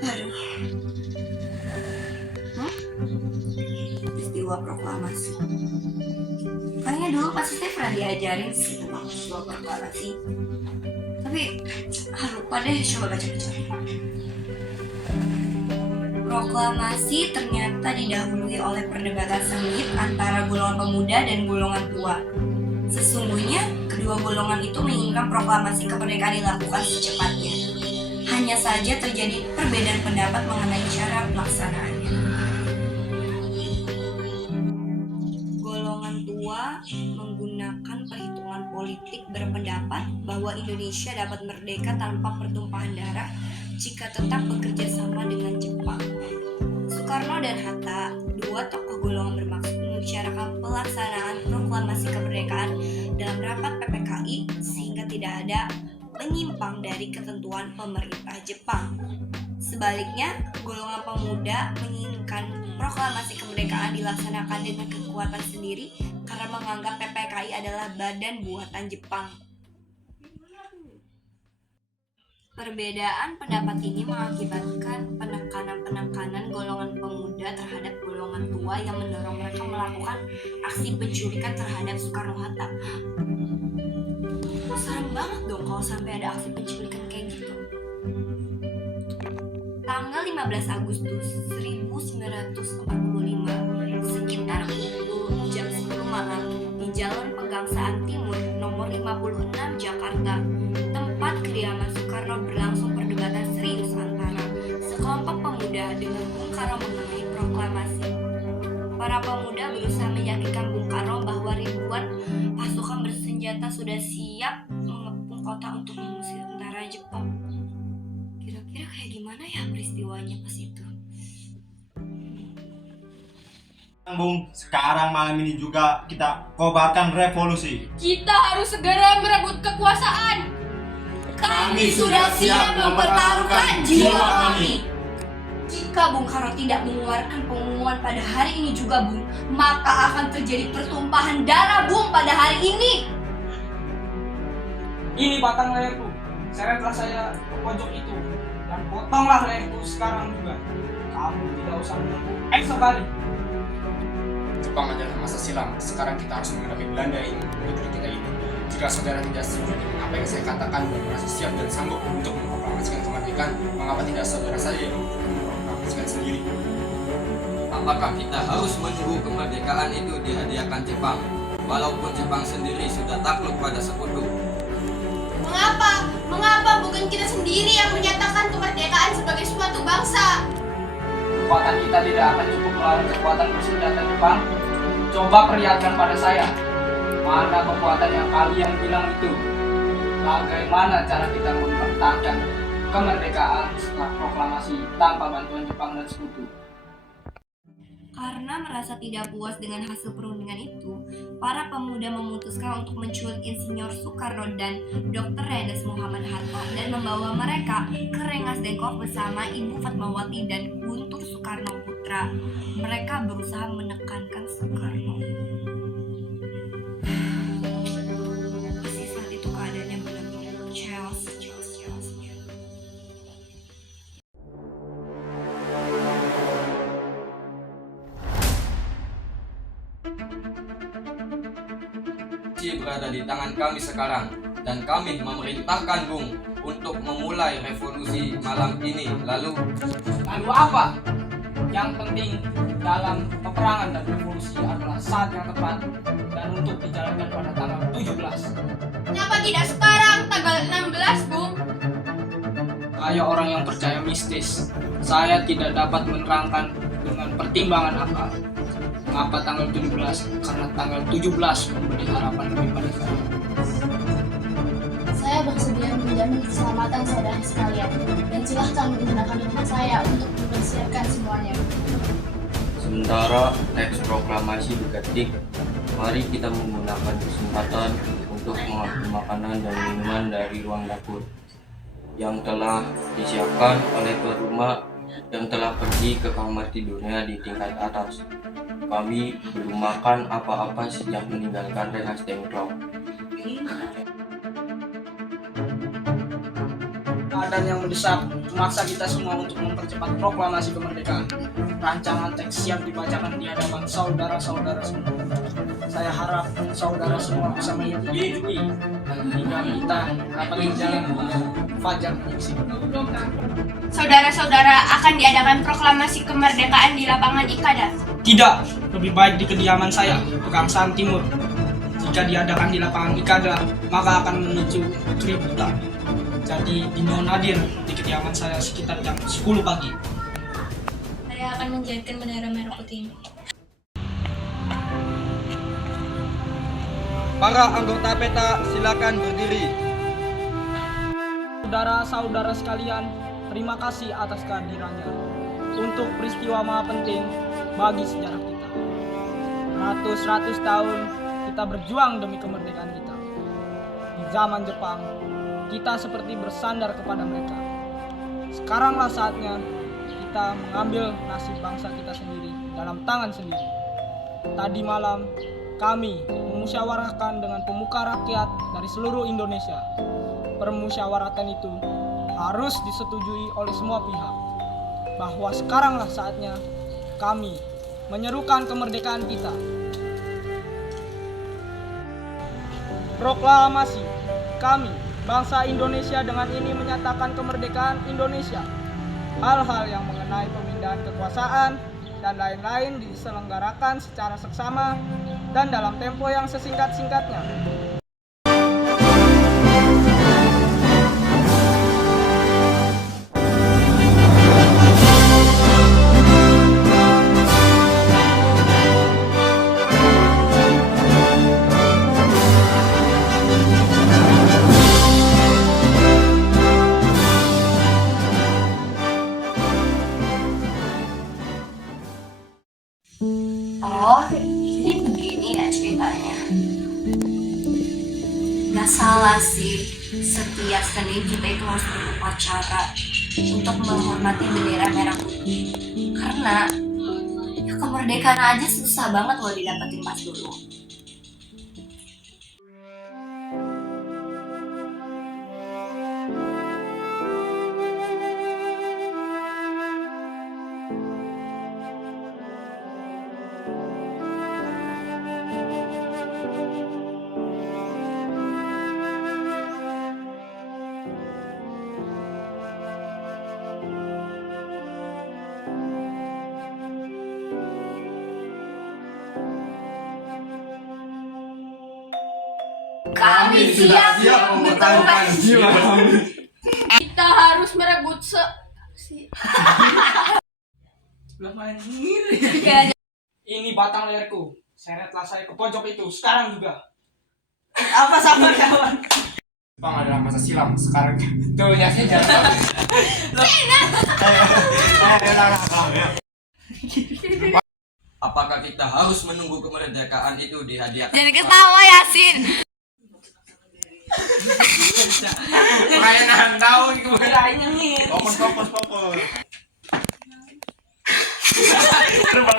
Aduh. Peristiwa proklamasi. Kayaknya dulu pasti saya pernah diajarin sih tentang peristiwa proklamasi. Tapi lupa deh, coba baca-baca. Proklamasi ternyata didahului oleh perdebatan sengit antara golongan pemuda dan golongan tua. Sesungguhnya, kedua golongan itu menginginkan proklamasi kemerdekaan dilakukan secepatnya. Hanya saja terjadi perbedaan pendapat mengenai cara pelaksanaannya. Golongan tua menggunakan perhitungan politik berpendapat bahwa Indonesia dapat merdeka tanpa pertumpahan darah jika tetap bekerja sama dengan Jepang. Soekarno dan Hatta, dua tokoh golongan bermaksud membicarakan pelaksanaan proklamasi kemerdekaan dalam rapat PPKI sehingga tidak ada menyimpang dari ketentuan pemerintah Jepang. Sebaliknya, golongan pemuda menginginkan proklamasi kemerdekaan dilaksanakan dengan kekuatan sendiri karena menganggap PPKI adalah badan buatan Jepang. Perbedaan pendapat ini mengakibatkan penekanan golongan pemuda terhadap golongan tua yang mendorong mereka melakukan aksi penculikan terhadap Soekarno-Hatta. Serem banget dong kalau sampai ada aksi penculikan kayak gitu. Tanggal 15 Agustus 1945, sekitar pukul jam 10 malam di Jalan Pegangsaan Timur nomor 56 Jakarta, tempat kediaman Soekarno, berlangsung perdebatan serius antara sekelompok pemuda dengan Bung Karno mengenai proklamasi. Para pemuda berusaha meyakinkan Bung Karno bahwa ribuan pasukan bersenjata sudah siap mengepung kota untuk mengusir tentara Jepang. Kira-kira kayak gimana ya peristiwanya pas itu? Bung, sekarang malam ini juga kita kobarkan revolusi. Kita harus segera merebut kekuasaan. Kami sudah siap mempertaruhkan jiwa kami. Jika Bung Karno tidak mengeluarkan pengumuman pada hari ini juga, Bung, maka akan terjadi pertumpahan darah, Bung, pada hari ini. Ini batang leherku, seretlah saya ke pojok itu dan potonglah leherku sekarang juga. Kamu tidak usah menunggu esok hari. Jepang adalah masa silam. Sekarang kita harus menghadapi Belanda ini, negeri kita ini. Jika saudara tidak setuju dengan apa yang saya katakan dan merasa siap dan sanggup untuk memproklamasikan kemerdekaan, mengapa tidak saudara saja yang memproklamasikan sendiri? Apakah kita harus menunggu kemerdekaan itu dihadiahkan Jepang, walaupun Jepang sendiri sudah takluk pada sekutu? Mengapa? Mengapa bukan kita sendiri yang menyatakan kemerdekaan sebagai suatu bangsa? Kekuatan kita tidak akan cukup melawan kekuatan bersenjata Jepang. Coba perlihatkan pada saya, mana kekuatan yang kalian bilang itu? Bagaimana cara kita mempertahankan kemerdekaan setelah proklamasi tanpa bantuan Jepang dan sekutu? Karena merasa tidak puas dengan hasil perundingan itu, para pemuda memutuskan untuk menculik Insinyur Soekarno dan Dr. Rendes Muhammad Hatta dan membawa mereka ke Rengas Dengklok bersama Ibu Fatmawati dan Guntur Soekarno Putra. Mereka berusaha menekankan Soekarno. Pasti saat itu keadaannya benar-benar chaos. Berada di tangan kami sekarang, dan kami memerintahkan Bung untuk memulai revolusi malam ini. Lalu apa? Yang penting dalam peperangan dan revolusi adalah saat yang tepat dan untuk dijalankan pada tanggal 17. Kenapa tidak sekarang, tanggal 16, Bung? Saya orang yang percaya mistis. Saya tidak dapat menerangkan dengan pertimbangan akal. Mengapa tanggal 17? Karena tanggal 17 memberi harapan lebih pada saya. Saya bersedia menjamin keselamatan saudara sekalian, dan silahkan menggunakan rumah saya untuk mempersiapkan semuanya. Sementara teks proklamasi diketik, mari kita menggunakan kesempatan untuk mengambil makanan dan minuman dari ruang dapur yang telah disiapkan oleh tuan rumah yang telah pergi ke kamar tidurnya di tingkat atas. Kami belum makan apa-apa sejak meninggalkan Rengas Dengklok. keadaan yang mendesak memaksa kita semua untuk mempercepat proklamasi kemerdekaan. Rancangan teks siap dibacakan di hadapan saudara-saudara semua. Saya harap saudara semua bisa mengikuti hingga kita dapat berjalan dengan fajar menyingsing. Saudara-saudara, akan diadakan proklamasi kemerdekaan di lapangan Ikada. Tidak, lebih baik di kediaman saya, Kebangsaan Timur. Jika diadakan di lapangan Ikada, maka akan menuju keributan. Jadi dimohon hadir di kediaman saya sekitar jam 10 pagi. Saya akan menjadikan bendera merah putih ini. Para anggota PETA silakan berdiri. Saudara-saudara sekalian, terima kasih atas kehadirannya untuk peristiwa maha penting bagi sejarah kita. Ratus-ratus tahun kita berjuang demi kemerdekaan kita. Di zaman Jepang, kita seperti bersandar kepada mereka. Sekaranglah saatnya kita mengambil nasib bangsa kita sendiri dalam tangan sendiri. Tadi malam, kami memusyawarahkan dengan pemuka rakyat dari seluruh Indonesia. Permusyawaratan itu harus disetujui oleh semua pihak, bahwa sekaranglah saatnya kami menyerukan kemerdekaan kita. Proklamasi, kami, bangsa Indonesia dengan ini menyatakan kemerdekaan Indonesia. Hal-hal yang mengenai pemindahan kekuasaan dan lain-lain diselenggarakan secara seksama dan dalam tempo yang sesingkat-singkatnya. Oh, jadi begini ya ceritanya. Gak salah sih, setiap Senin kita itu harus berupacara untuk menghormati bendera merah putih. Karena ya kemerdekaan aja susah banget loh didapetin pas dulu. Kami sudah siap mempertaruhkan jiwa kami. Kita harus merebut Ini batang leherku. Seretlah saya ke pojok itu sekarang juga. Apa sama kawan? Jepang adalah masa silam. Sekarang tuh ya sih jangan. Apakah kita harus menunggu kemerdekaan itu dihadiahkan? Jangan ketawa Yasin. Kayak nahan tahu gitu. Fokus. Terbang